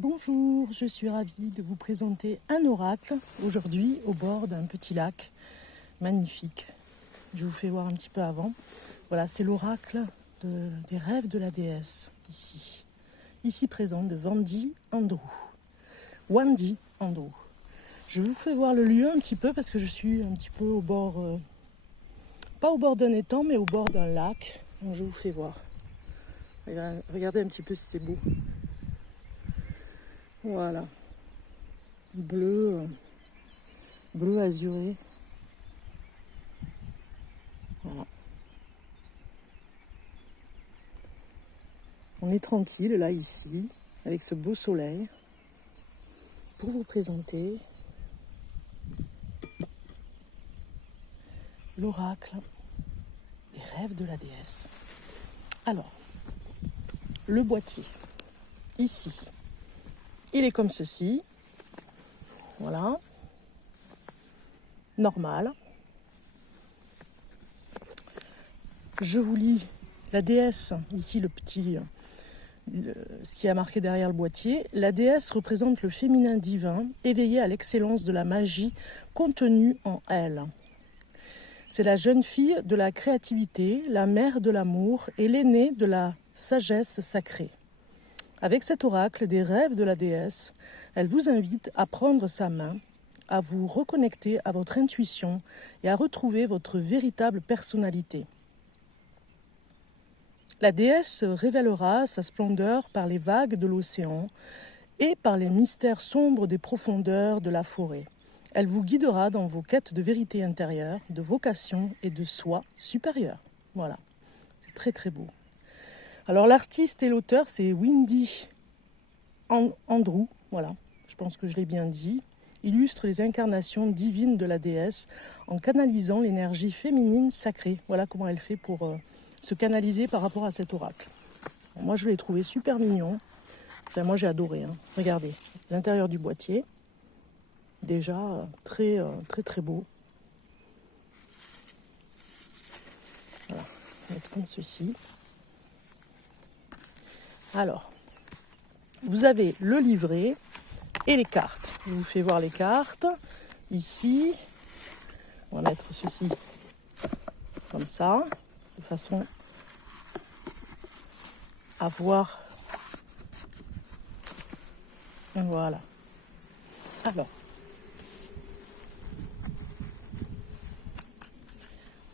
Bonjour, je suis ravie de vous présenter un oracle aujourd'hui au bord d'un petit lac magnifique. Je vous fais voir un petit peu avant. Voilà, c'est l'oracle des rêves de la déesse ici présent de Wendy Andrew. Je vous fais voir le lieu un petit peu parce que je suis un petit peu au bord, pas au bord d'un étang mais au bord d'un lac. Donc je vous fais voir. Regardez un petit peu si c'est beau. Voilà, bleu azuré. Voilà. On est tranquille là ici, avec ce beau soleil, pour vous présenter l'oracle des rêves de la déesse. Alors, le boîtier, ici, il est comme ceci. Voilà. Normal. Je vous lis la déesse, ici ce qui est marqué derrière le boîtier. La déesse représente le féminin divin, éveillé à l'excellence de la magie contenue en elle. C'est la jeune fille de la créativité, la mère de l'amour et l'aînée de la sagesse sacrée. Avec cet oracle des rêves de la déesse, elle vous invite à prendre sa main, à vous reconnecter à votre intuition et à retrouver votre véritable personnalité. La déesse révélera sa splendeur par les vagues de l'océan et par les mystères sombres des profondeurs de la forêt. Elle vous guidera dans vos quêtes de vérité intérieure, de vocation et de soi supérieur. Voilà, c'est très très beau. Alors l'artiste et l'auteur, c'est Wendy Andrew, voilà, je pense que je l'ai bien dit. Illustre les incarnations divines de la déesse en canalisant l'énergie féminine sacrée. Voilà comment elle fait pour se canaliser par rapport à cet oracle. Alors, moi, je l'ai trouvé super mignon. Enfin, moi, j'ai adoré. Regardez, l'intérieur du boîtier, déjà très beau. Voilà, on va mettre comme ceci. Alors, vous avez le livret et les cartes. Je vous fais voir les cartes. Ici, on va mettre ceci comme ça, de façon à voir. Voilà. Alors,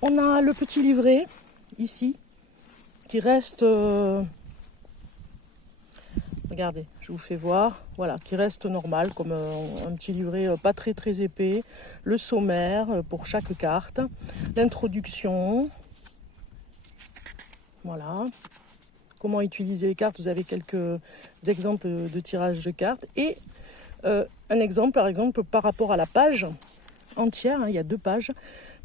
on a le petit livret ici qui reste... regardez, je vous fais voir. Voilà, qui reste normal, comme un petit livret pas très épais. Le sommaire pour chaque carte. L'introduction. Voilà. Comment utiliser les cartes. Vous avez quelques exemples de tirage de cartes. Et un exemple, par exemple, par rapport à la page entière. Il y a 2 pages.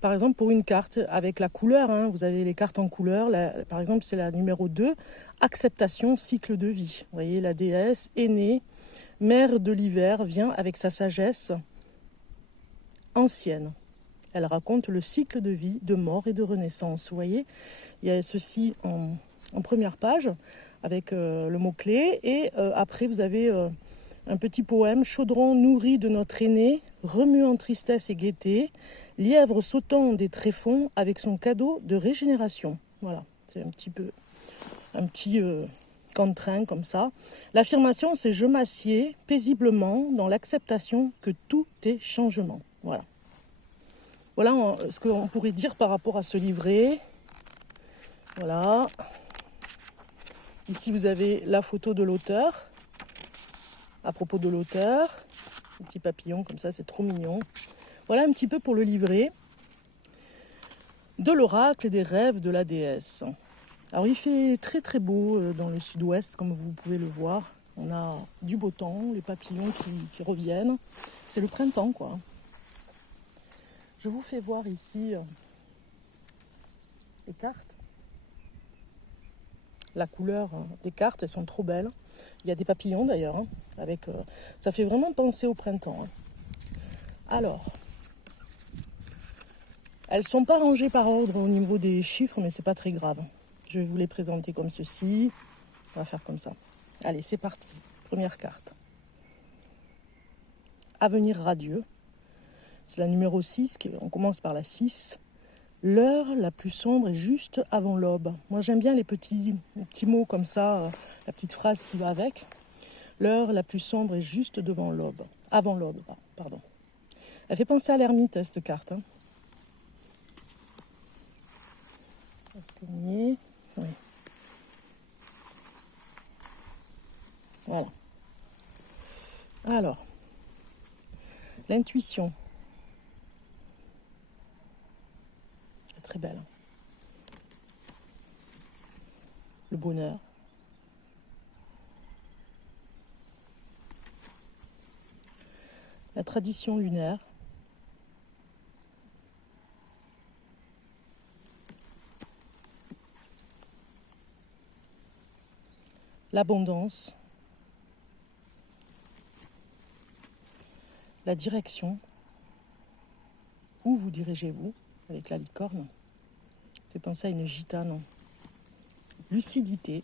Par exemple, pour une carte avec la couleur. Vous avez les cartes en couleur. Par exemple, c'est la numéro 2. Acceptation, cycle de vie. Vous voyez, la déesse aînée, mère de l'hiver, vient avec sa sagesse ancienne. Elle raconte le cycle de vie, de mort et de renaissance. Vous voyez, il y a ceci en première page avec le mot-clé. Et après, vous avez un petit poème. Chaudron nourri de notre aîné, remuant tristesse et gaieté, lièvre sautant des tréfonds avec son cadeau de régénération. Voilà, c'est un petit quatrain comme ça. L'affirmation, c'est « Je m'assieds paisiblement dans l'acceptation que tout est changement ». Voilà. Voilà ce qu'on pourrait dire par rapport à ce livret. Voilà. Ici, vous avez la photo de l'auteur. À propos de l'auteur, un petit papillon comme ça, c'est trop mignon. Voilà un petit peu pour le livret de l'oracle des rêves de la déesse. Alors il fait très beau dans le sud-ouest, comme vous pouvez le voir. On a du beau temps, les papillons qui reviennent. C'est le printemps, quoi. Je vous fais voir ici les cartes. La couleur des cartes, elles sont trop belles. Il y a des papillons d'ailleurs, ça fait vraiment penser au printemps. Alors, elles ne sont pas rangées par ordre au niveau des chiffres, mais c'est pas très grave. Je vais vous les présenter comme ceci. On va faire comme ça. Allez, c'est parti. Première carte. Avenir radieux. C'est la numéro 6, on commence par la 6. L'heure la plus sombre est juste avant l'aube. Moi j'aime bien les petits mots comme ça, la petite phrase qui va avec. L'heure la plus sombre est juste devant l'aube. Avant l'aube, pardon. Elle fait penser à l'ermite, cette carte. Hein. Est-ce qu'on y est ? Oui. Voilà. Alors, l'intuition. C'est très belle. Le bonheur. La tradition lunaire. L'abondance. La direction. Où vous dirigez-vous avec la licorne? Fait penser à une gitane. Lucidité,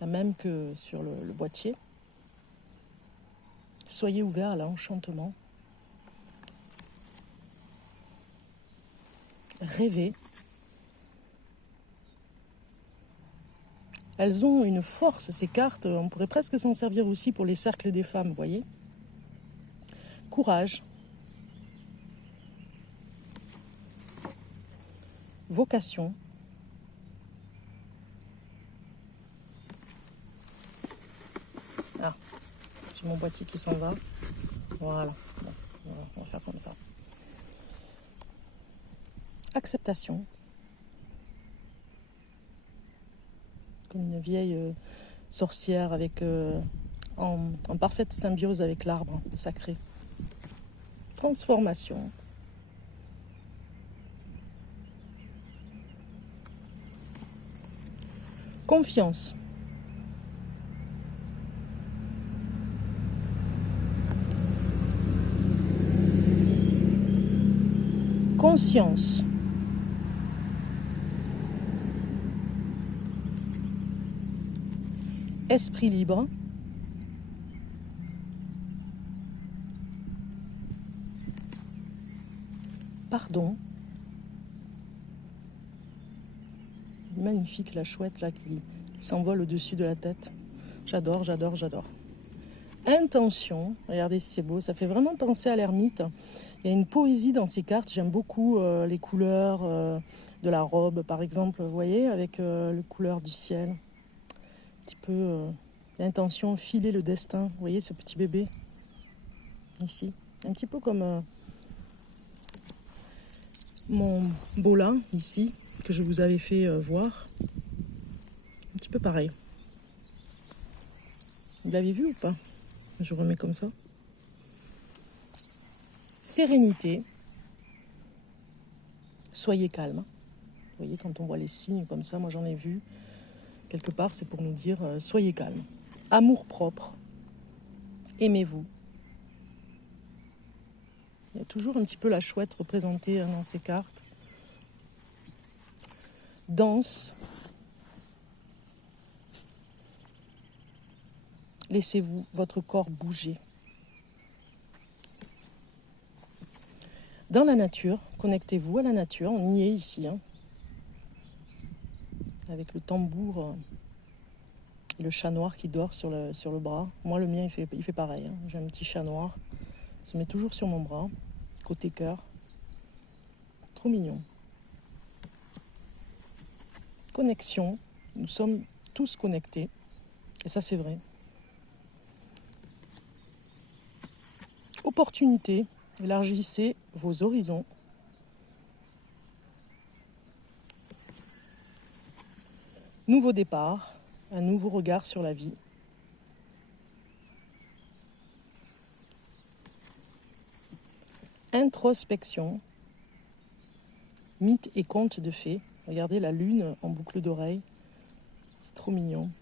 la même que sur le boîtier. Soyez ouverts à l'enchantement. Rêver. Elles ont une force, ces cartes. On pourrait presque s'en servir aussi pour les cercles des femmes, vous voyez. Courage. Vocation. Ah, j'ai mon boîtier qui s'en va. Voilà. Bon, on va faire comme ça. Acceptation. Comme une vieille sorcière avec, en parfaite symbiose avec l'arbre sacré. Transformation. Confiance. Conscience. Esprit libre. Pardon. Magnifique la chouette là qui s'envole au-dessus de la tête. J'adore, j'adore, j'adore. Intention, regardez si c'est beau, ça fait vraiment penser à l'ermite. Il y a une poésie dans ces cartes, j'aime beaucoup les couleurs de la robe par exemple, vous voyez, avec les couleurs du ciel. Un petit peu l'intention, filer le destin, vous voyez ce petit bébé ici. Un petit peu comme mon bolin ici, que je vous avais fait voir. Un petit peu pareil. Vous l'avez vu ou pas ? Je remets comme ça. Sérénité. Soyez calme. Vous voyez, quand on voit les signes comme ça, moi j'en ai vu. Quelque part, c'est pour nous dire soyez calme. Amour propre. Aimez-vous. Il y a toujours un petit peu la chouette représentée dans ces cartes. Danse. Laissez-vous votre corps bouger. Dans la nature, connectez-vous à la nature. On y est ici, hein, avec le tambour et le chat noir qui dort sur le bras. Moi, le mien, il fait pareil. Hein. J'ai un petit chat noir. Il se met toujours sur mon bras, côté cœur. Trop mignon. Connexion. Nous sommes tous connectés. Et ça, c'est vrai. Opportunité. Élargissez vos horizons. Nouveau départ, un nouveau regard sur la vie. Introspection, mythes et contes de fées. Regardez la lune en boucle d'oreille, c'est trop mignon.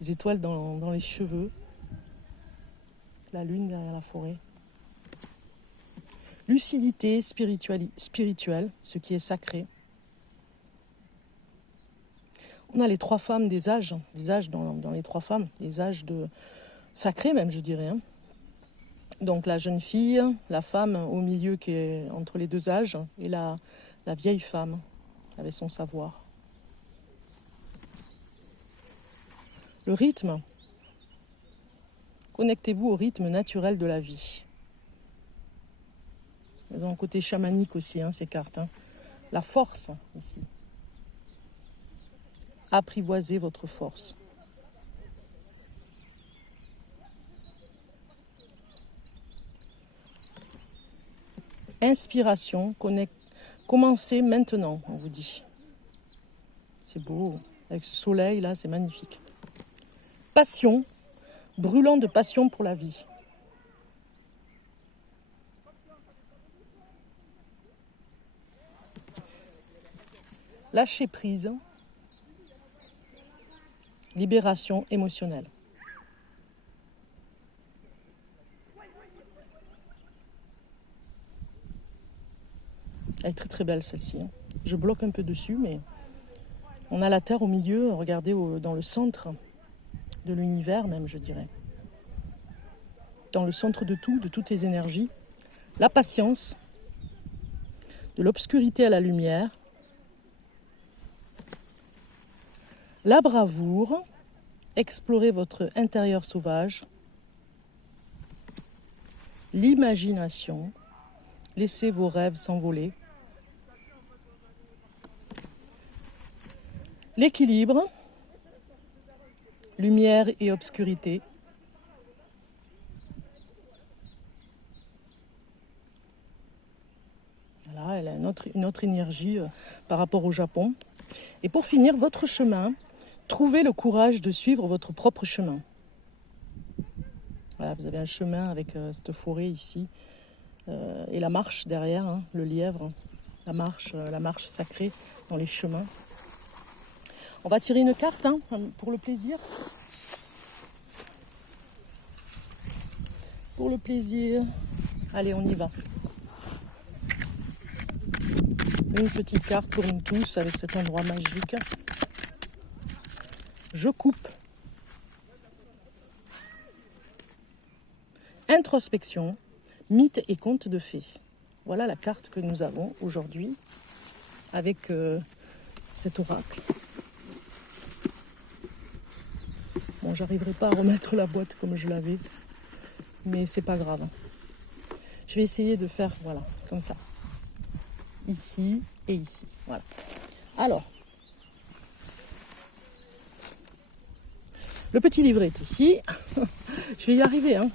Les étoiles dans les cheveux, la lune derrière la forêt. Lucidité spirituelle, ce qui est sacré. On a les trois femmes des âges dans les trois femmes, des âges de sacrés même, je dirais. Hein. Donc la jeune fille, la femme au milieu qui est entre les deux âges, et la vieille femme avec son savoir. Le rythme. Connectez-vous au rythme naturel de la vie. Elles ont un côté chamanique aussi, ces cartes. La force, ici. Apprivoisez votre force. Inspiration, commencez maintenant, on vous dit. C'est beau, avec ce soleil là, c'est magnifique. Passion, brûlant de passion pour la vie. Lâcher prise, libération émotionnelle. Elle est très très belle celle-ci. Je bloque un peu dessus, mais on a la Terre au milieu, regardez dans le centre de l'univers même, je dirais. Dans le centre de tout, de toutes les énergies. La patience, de l'obscurité à la lumière. La bravoure, explorez votre intérieur sauvage. L'imagination, laissez vos rêves s'envoler. L'équilibre, lumière et obscurité. Voilà, elle a une autre énergie par rapport au Japon. Et pour finir, votre chemin, trouvez le courage de suivre votre propre chemin. Voilà, vous avez un chemin avec cette forêt ici et la marche derrière, le lièvre, la marche sacrée dans les chemins. On va tirer une carte pour le plaisir. Pour le plaisir. Allez, on y va. Une petite carte pour nous tous avec cet endroit magique. Je coupe. Introspection, mythes et contes de fées. Voilà la carte que nous avons aujourd'hui avec cet oracle. Bon, j'arriverai pas à remettre la boîte comme je l'avais, mais c'est pas grave. Je vais essayer de faire, voilà, comme ça. Ici et ici, voilà. Alors, le petit livret est ici. Je vais y arriver, Alors,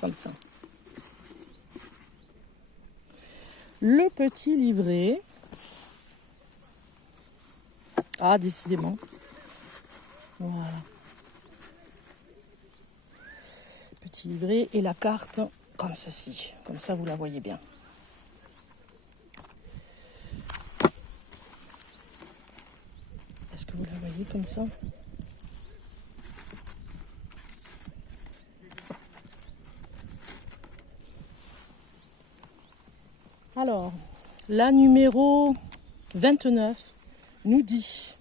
comme ça. Le petit livret. Ah, décidément. Voilà. Petit livret et la carte comme ceci. Comme ça, vous la voyez bien. Est-ce que vous la voyez comme ça ? Alors, la numéro 29 nous dit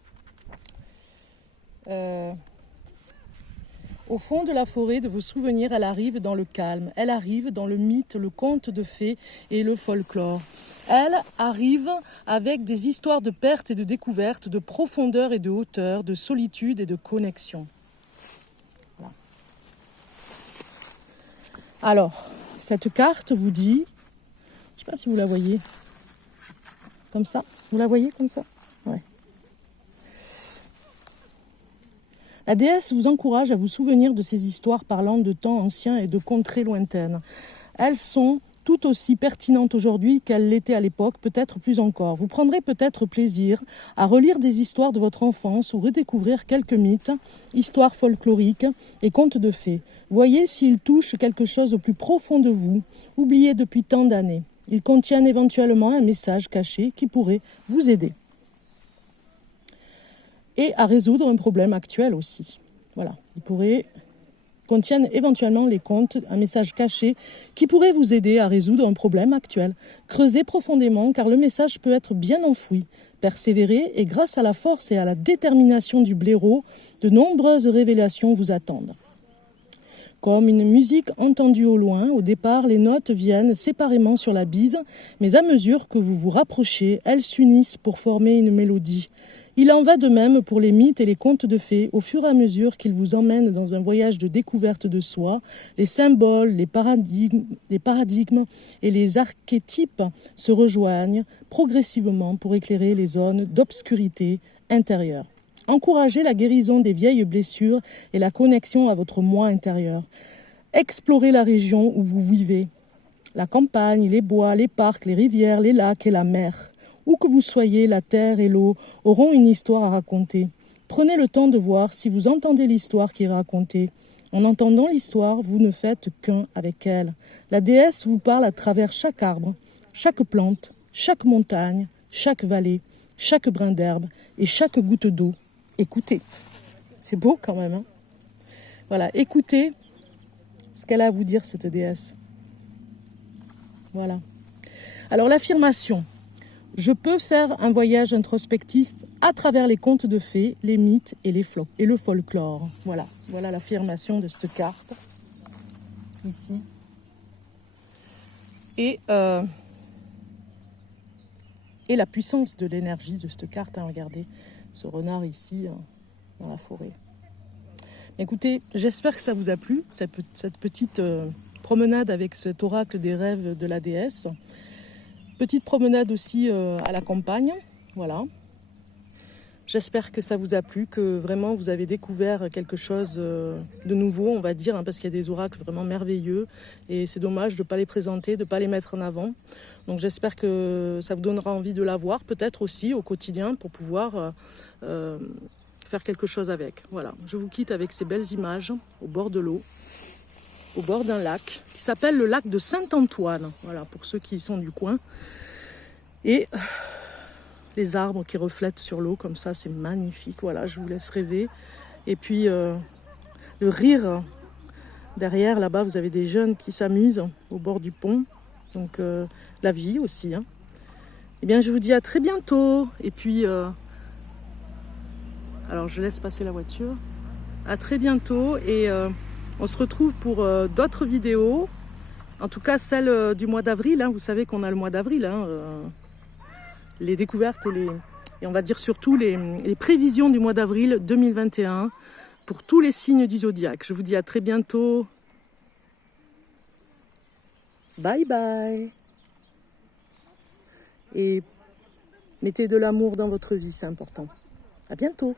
au fond de la forêt de vos souvenirs, elle arrive dans le calme, elle arrive dans le mythe, le conte de fées et le folklore. Elle arrive avec des histoires de perte et de découverte, de profondeur et de hauteur, de solitude et de connexion. Voilà. Alors, cette carte vous dit, je ne sais pas si vous la voyez, comme ça, vous la voyez comme ça ? Ouais. La déesse vous encourage à vous souvenir de ces histoires parlant de temps anciens et de contrées lointaines. Elles sont tout aussi pertinentes aujourd'hui qu'elles l'étaient à l'époque, peut-être plus encore. Vous prendrez peut-être plaisir à relire des histoires de votre enfance ou redécouvrir quelques mythes, histoires folkloriques et contes de fées. Voyez s'ils touchent quelque chose au plus profond de vous, oublié depuis tant d'années. Ils contiennent éventuellement un message caché qui pourrait vous aider. Et à résoudre un problème actuel aussi. Voilà, il pourrait contiennent éventuellement les contes, un message caché qui pourrait vous aider à résoudre un problème actuel. Creusez profondément car le message peut être bien enfoui. Persévérez et grâce à la force et à la détermination du blaireau, de nombreuses révélations vous attendent. Comme une musique entendue au loin, au départ, les notes viennent séparément sur la bise, mais à mesure que vous vous rapprochez, elles s'unissent pour former une mélodie. Il en va de même pour les mythes et les contes de fées, au fur et à mesure qu'ils vous emmènent dans un voyage de découverte de soi, les symboles, les paradigmes et les archétypes se rejoignent progressivement pour éclairer les zones d'obscurité intérieure. Encouragez la guérison des vieilles blessures et la connexion à votre moi intérieur. Explorez la région où vous vivez, la campagne, les bois, les parcs, les rivières, les lacs et la mer. Où que vous soyez, la terre et l'eau auront une histoire à raconter. Prenez le temps de voir si vous entendez l'histoire qui est racontée. En entendant l'histoire, vous ne faites qu'un avec elle. La déesse vous parle à travers chaque arbre, chaque plante, chaque montagne, chaque vallée, chaque brin d'herbe et chaque goutte d'eau. Écoutez, c'est beau quand même. Hein, voilà, écoutez ce qu'elle a à vous dire, cette déesse. Voilà. Alors l'affirmation, je peux faire un voyage introspectif à travers les contes de fées, les mythes et le folklore. Voilà, voilà l'affirmation de cette carte, ici. Et la puissance de l'énergie de cette carte, hein, regardez. Ce renard ici, dans la forêt. Écoutez, j'espère que ça vous a plu, cette petite promenade avec cet oracle des rêves de la déesse. Petite promenade aussi à la campagne, voilà. J'espère que ça vous a plu, que vraiment vous avez découvert quelque chose de nouveau, on va dire, hein, parce qu'il y a des oracles vraiment merveilleux et c'est dommage de ne pas les présenter, de ne pas les mettre en avant. Donc j'espère que ça vous donnera envie de la voir, peut-être aussi au quotidien pour pouvoir faire quelque chose avec. Voilà, je vous quitte avec ces belles images au bord de l'eau, au bord d'un lac qui s'appelle le lac de Saint-Antoine, voilà, pour ceux qui sont du coin. Et les arbres qui reflètent sur l'eau comme ça, c'est magnifique. Voilà, je vous laisse rêver. Et puis le rire derrière, là-bas, vous avez des jeunes qui s'amusent au bord du pont. Donc la vie aussi. Hein. Eh bien, je vous dis à très bientôt. Et puis, alors je laisse passer la voiture. À très bientôt et on se retrouve pour d'autres vidéos. En tout cas, celle du mois d'avril. Hein. Vous savez qu'on a le mois d'avril. Hein, les découvertes et on va dire surtout les prévisions du mois d'avril 2021 pour tous les signes du zodiaque. Je vous dis à très bientôt. Bye bye. Et mettez de l'amour dans votre vie, c'est important. À bientôt.